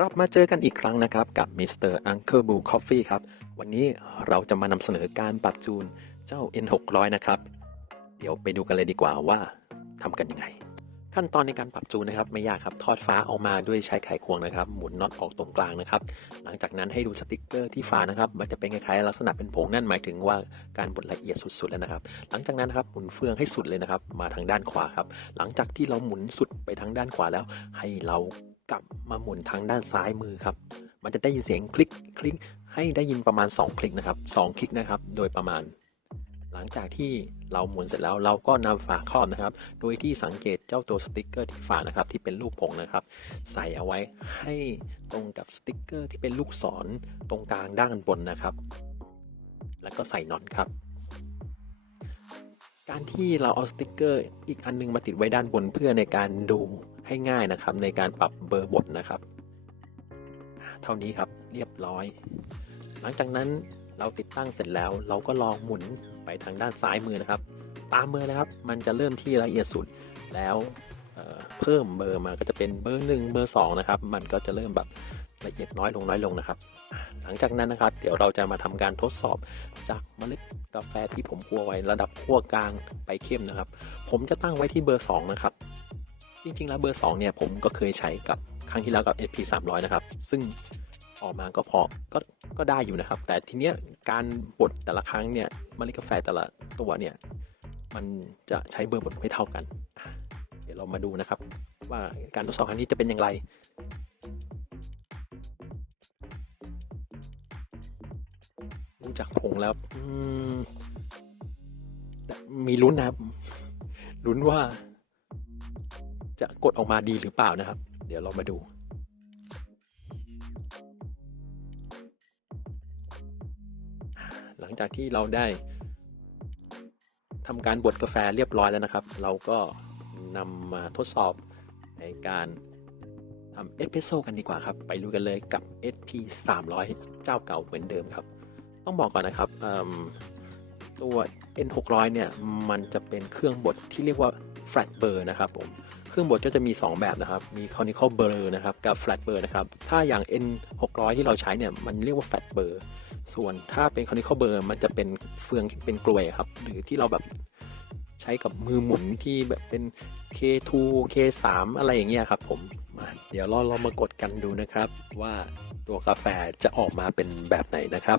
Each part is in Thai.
กลับมาเจอกันอีกครั้งนะครับ กับ Mr. Uncle Boo Coffee ครับ วันนี้เราจะมานำเสนอการปรับจูนเจ้า N600 นะครับ เดี๋ยวไปดูกันเลยดีกว่าว่าทำกันยังไง ขั้นตอนในการปรับจูนนะครับ ไม่ยากครับ ทอดฟ้าออกมาด้วยใช้ไขควงนะครับ หมุนน็อตออกตรงกลางนะครับ หลังจากนั้นให้ดูสติกเกอร์ที่ฝานะครับ มันจะเป็นคล้ายๆลักษณะเป็นผงนั่นหมายถึงว่าการบดละเอียดสุดๆแล้วนะครับ หลังจากนั้นนะครับหมุนเฟืองให้สุดเลยนะครับ มาทางด้านขวาครับ หลังจากที่เราหมุนสุดไปทางด้านขวาแล้ว ให้เรา กลับมาหมุนทางด้านซ้ายมือครับ มันจะได้ยินเสียงคลิกคลิกให้ได้ยินประมาณ 2 คลิกนะครับ2คลิกนะครับ โดยประมาณ หลังจากที่เราหมุนเสร็จแล้วเราก็นำฝาครอบนะครับ โดยที่สังเกตเจ้าตัวสติกเกอร์ที่ฝานะครับ ที่เป็นลูกผงนะครับ ใส่เอาไว้ให้ตรงกับสติกเกอร์ที่เป็นลูกศรตรงกลางด้านบนนะครับ แล้วก็ใส่น็อตครับการที่เราเอาสติกเกอร์อีกอันนึงมาติดไว้ด้านบนเพื่อในการดู ให้ง่ายนะครับ ในการปรับเบอร์บทนะครับ เท่านี้ครับเรียบร้อย หลังจากนั้นเราติดตั้งเสร็จแล้ว เราก็ลองหมุนไปทางด้านซ้ายมือนะครับ ตามเบอร์นะครับ มันจะเริ่มที่ละเอียดสุดแล้วเเพิ่มเบอร์มาก็จะเป็นเบอร์หนึ่งเบอร์สองนะครับ มันก็จะเริ่มแบบละเอียดน้อยลงน้อยลงนะครับ หลังจากนั้นนะครับ เดี๋ยวเราจะมาทำการทดสอบจากเมล็ดกาแฟที่ผมคั่วไว้ระดับคั่วกลางไปเข้มนะครับ ผมจะตั้งไว้ที่เบอร์2นะครับ จริงๆ แล้วเบอร์ 2 เนี่ย ผมก็เคยใช้กับครั้งที่แล้วกับ SP 300 นะครับ ซึ่งออกมาก็พอก็ก็ได้อยู่นะครับ แต่ทีเนี้ยการบดแต่ละครั้งเนี่ยเมล็ดกาแฟแต่ละตัวเนี่ย มันจะใช้เบอร์บดไม่เท่ากัน เดี๋ยวเรามาดูนะครับ ว่าการทดสอบครั้งนี้จะเป็นอย่างไรดูจากผงแล้วมมีลุ้นนะครับลุ้นว่า จะกดออกมาดีหรือเปล่านะครับ เดี๋ยวเรามาดูหลังจากที่เราได้ทำการบดกาแฟเรียบร้อยแล้วนะครับ เราก็นำมาทดสอบในการทำเอสเพรสโซ่กันดีกว่าครับ ไปดูกันเลยกับ SP 300 เจ้าเก่าเหมือนเดิมครับ ต้องบอกก่อนนะครับตัว N 600เนี่ย มันจะเป็นเครื่องบดที่เรียกว่า flat burr นะครับผม เครื่องบดก็จะมี 2 แบบนะครับ มี conical burr นะครับ กับ flat burr นะครับ ถ้าอย่าง N 600ที่เราใช้เนี่ย มันเรียกว่า flat burr ส่วนถ้าเป็น conical burr มันจะเป็นเฟืองเป็นกลวยครับ หรือที่เราแบบใช้กับมือหมุนที่แบบเป็น K2 K3 อะไรอย่างเงี้ยครับผมมาเดี๋ยวเราเรามากดกันดูนะครับ ว่าตัวกาแฟจะออกมาเป็นแบบไหนนะครับ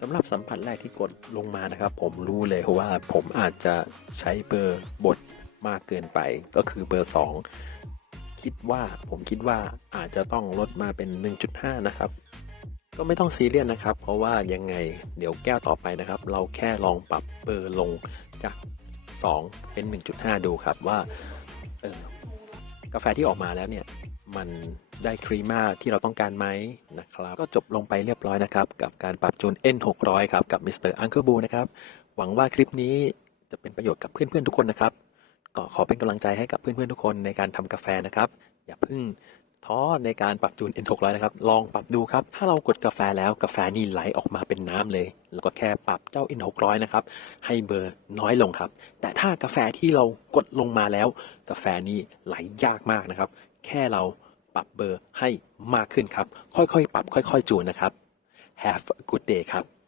สำหรับสัมผัสแรกที่กดลงมานะครับ ผมรู้เลยว่าผมอาจจะใช้เบอร์บทมากเกินไป ก็คือเบอร์ 2 คิดว่าผมคิดว่าอาจจะต้องลดมาเป็น 1.5 นะครับ ก็ไม่ต้องซีเรียสนะครับ เพราะว่ายังไงเดี๋ยวแก้วต่อไปนะครับ เราแค่ลองปรับเบอร์ลงจาก 2 เป็น 1.5 ดูครับว่าเออกาแฟที่ออกมาแล้วเนี่ย มันได้ครีมาที่เราต้องการไหมนะครับ ก็จบลงไปเรียบร้อยนะครับ กับการปรับจูน N600 ครับ กับ Mr. Uncle Boo นะครับ หวังว่าคลิปนี้จะเป็นประโยชน์กับเพื่อนๆทุกคนนะครับ ก็ขอเป็นกำลังใจให้กับเพื่อนๆทุกคนในการทำกาแฟนะครับ อย่าเพิ่งท้อในการปรับจูน N600 นะครับ ลองปรับดูครับ ถ้าเรากดกาแฟแล้วกาแฟนี่ไหลออกมาเป็นน้ำเลย แล้วก็แค่ปรับเจ้า N600 นะครับ ให้เบอร์น้อยลงครับ แต่ถ้ากาแฟที่เรากดลงมาแล้ว กาแฟนี่ไหลยากมากนะครับ แค่เราปรับเบอร์ให้มากขึ้นครับ ค่อยๆ ปรับค่อย ๆ จูนนะครับ Have a good day ครับ